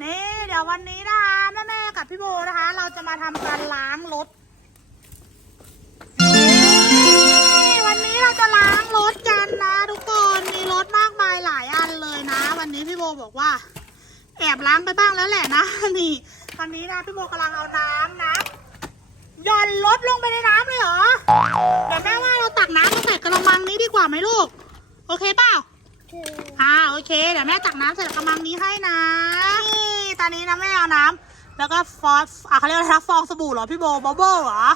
นี่เดี๋ยววันนี้นะคะแม่แม่กับพี่โบนะคะ เราจะมาทำการล้างรถนี่วันนี้เราจะล้างรถกันนะทุกคนมีรถมากมายหลายอันเลยนะ วันนี้พี่โบบอกว่า แอบล้างไปบ้างแล้วแหละนะนี่วันนี้นะพี่โบกำลังเอาน้ำนะย่อนรถลงไปในน้ำเลยเหรอเดี๋ยวแม่ว่าเราตักน้ำมาใส่กระมังนี้ดีกว่าไหมลูก โอเคเปล่าอ่าโอเค เดี๋ยวแม่ตักน้ำใส่กระมังนี้ให้นะ นี่ตอนนี้นะแม่เอาน้ำแล้วก็ฟองอะเขาเรียกอะไรนะฟองสบู่เหรอพี่โบบับเบิ้ลเหรอ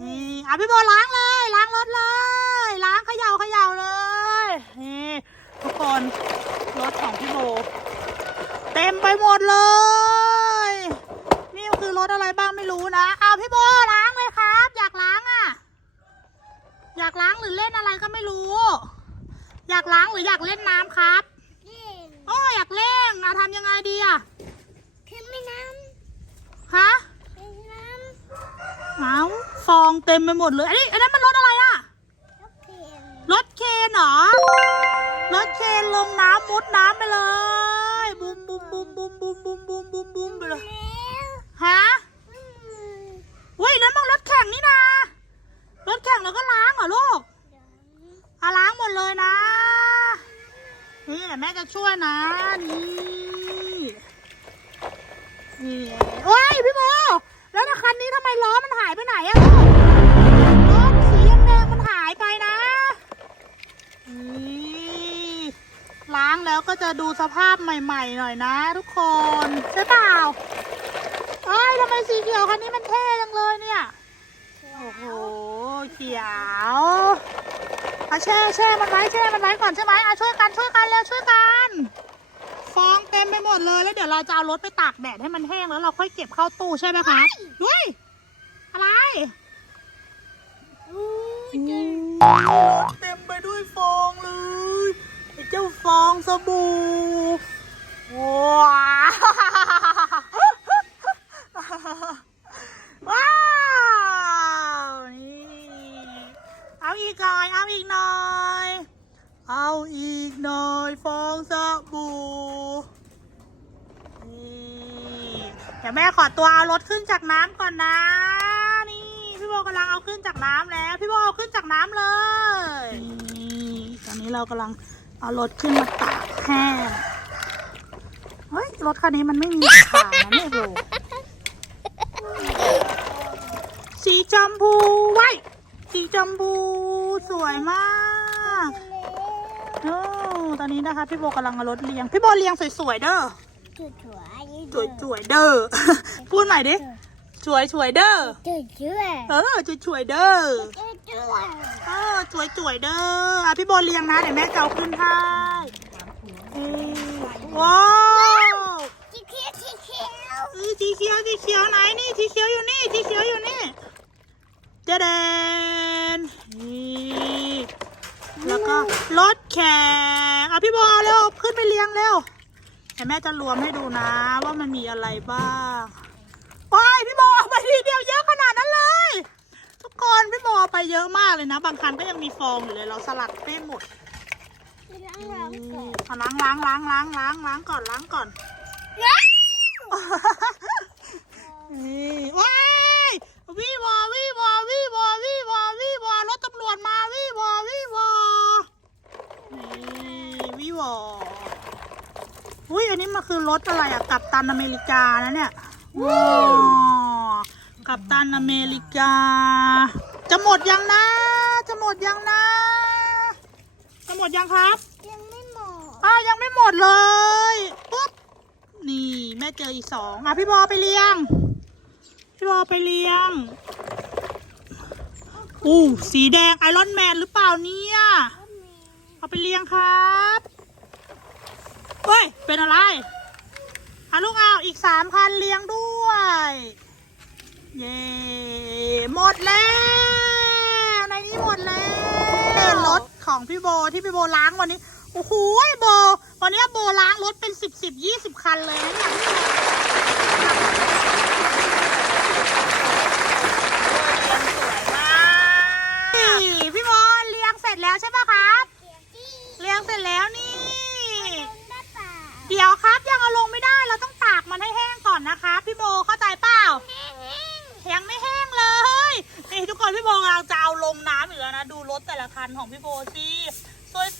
นี่อะพี่โบล้างเลยล้างรถเลย ล้างเขย่าเขย่าเลยนี่ทุกคนรถของพี่โบ เต็มไปหมดเลย นี่คือรถอะไรบ้างไม่รู้นะเอาพี่โบล้างเลยครับ อยากล้างอะ อยากล้างหรือเล่นอะไรก็ไม่รู้ อยากล้างหรืออยากเล่นน้ำครับ อ้อยากเล่นนะทำยังไงดีอะฮะเอาฟองเต็มไปหมดเลย อันนี้อันนั้นมันรถอะไรอะรถเคนเหรอ รถเคนลงน้ำมุดน้ำไปเลย ล้างแล้วก็จะดูสภาพใหม่ ๆ หน่อยนะ ทุกคนใช่เปล่าเอ้ยทำไมสีเขียวคันนี้มันเท่จังเลยเนี่ย โอ้โหเขียวเอาแช่แช่มันไว้แช่มันไว้ก่อนใช่ไหมเอาช่วยกันช่วยกันแล้วช่วยกันฟองเต็มไปหมดเลยแล้วเดี๋ยวเราจะเอารถไปตากแดดให้มันแห้งแล้วเราค่อยเก็บเข้าตู้ใช่ไหมคะด้วยอะไรรถเต็ม เจ้าฟองสบู่ว้าว้าวนี่เอาอีกหน่อย เอาอีกหน่อย เอาอีกหน่อยฟองสบู่นี่เดี๋ยวแม่ขอตัวเอารถขึ้นจากน้ำก่อนนะ นี่พี่โบกำลังเอาขึ้นจากน้ำแล้ว พี่โบเอาขึ้นจากน้ำเลยนี่ตอนนี้เรากำลัง เอารถขึ้นมาตากแห้งเฮ้ยรถคันนี้มันไม่มีหลังคานะเนี่ยโบสีชมพูไว้สีชมพูสวยมากโอ้ตอนนี้นะคะ พี่โบกำลังเอารถเลียง พี่โบเลียงสวยๆเด้อสวยๆเด้อ พูดใหม่ดิ สวยๆเด้อเออสวยๆเด้อเออสวยๆเด้ออะพี่โบเลียงนะเดี๋ยวแม่เกาขึ้นให้นี่ว้าวเออสีเขียวสีเขียวไหนนี่สีเขียวอยู่นี่สีเขียวอยู่นี่เจเดนนี่แล้วก็รถแข่งอะพี่โบเอาเร็วขึ้นไปเลียงเร็วเดี๋ยวแม่จะรวมให้ดูนะว่ามันมีอะไรบ้าง โอ้ยพี่โบเอาไปทีเดียวเยอะขนาดนั้นเลย ทุกคนพี่โบเอาไปเยอะมากเลยนะ บางคันก็ยังมีฟองอยู่เลยเราสลัดไม่หมดเอาล้างล้างล้างล้างล้างล้างก่อนล้างก่อนนี่ว้ายวิวอวิวอวิวอวิวอวิวอรถตำรวจมาวิวอวิวอนี่วิวออุ้ยอันนี้มันคือรถอะไรอะกัปตันอเมริกานะเนี่ยว้าว กัปตันอเมริกา จะหมดยังนะ จะหมดยังนะ จะหมดยังครับอ้าวยังไม่หมดเลยปุ๊บนี่แม่เจออีกสองอะพี่บอไปเลี้ยง พี่บอไปเลี้ยงอู้สีแดงไอรอนแมนหรือเปล่าเนี่ยเอาไปเลี้ยงครับเฮ้ยเป็นอะไรเอีกสามคันเลี้ยงด้วย เย่หมดแล้ว ในนี้หมดแล้วรถของพี่โบที่พี่โบล้างวันนี้ โอ้โหโบ วันนี้โบล้างรถเป็นสิบสิบยี่สิบคันเลยนะเนี่ย นะคะ พี่โบเข้าใจเปล่าแห้งไม่แห้งเลยนี่ทุกคนพี่โบกำลังจะเอาลงน้ำอยู่แล้วนะดูรถแต่ละคันของพี่โบสิ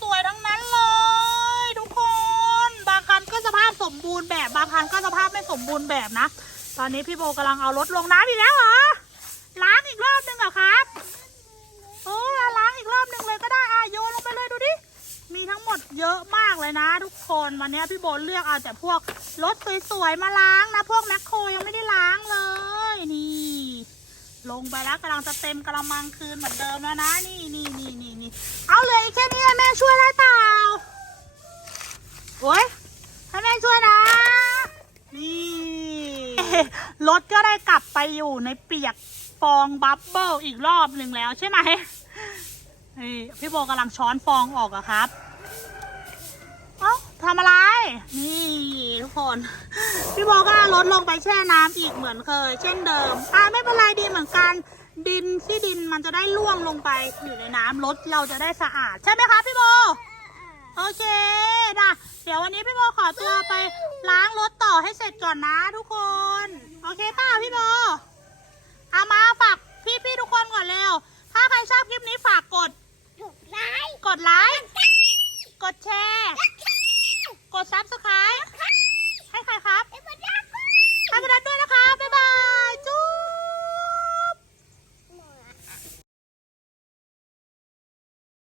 สวยๆทั้งนั้นเลย ทุกคน บางคันก็สภาพสมบูรณ์แบบบางคันก็สภาพไม่สมบูรณ์แบบนะ ตอนนี้พี่โบกำลังเอารถลงน้ำอีกแล้วเหรอล้างอีกรอบนึงเหรอครับโอ้ล้างอีกรอบนึงเลยก็ได้อะโยนลงไปเลยดูดิมีทั้งหมดเยอะมากเลยนะ ทุกคนวันนี้พี่โบเลือกเอาแต่พวก รถสวยๆมาล้างนะ พวกแมคโครยังไม่ได้ล้างเลยนี่ ลงไปแล้วกำลังจะเต็มกระมังคืนเหมือนเดิมแล้วนะ นี่นี่นี่นี่นี่เอาเลยแค่นี้แม่ช่วยได้เปล่าโอ้ยให้แม่ช่วยนะ นี่รถก็ได้กลับไปอยู่ในเปียกฟองบับเบิลอีกรอบหนึ่งแล้วใช่ไหมนี่พี่โบกำลังช้อนฟองออกอะครับ เอ้า ทำอะไร นี่ทุกคน พี่โบก็เอารถลงไปแช่น้ำอีกเหมือนเคย เช่นเดิม อ่าไม่เป็นไรดีเหมือนกัน ดินที่ดินมันจะได้ล่วงลงไปอยู่ในน้ำรถเราจะได้สะอาด ใช่ไหมคะพี่โบ โอเคนะเดี๋ยววันนี้พี่โบขอตัวไปล้างรถต่อให้เสร็จก่อนนะทุกคน โอเคป่ะพี่โบเอามาฝากพี่ๆทุกคนก่อนเร็ว ถ้าใครชอบคลิปนี้ฝากกดถูกไล่กดไลค์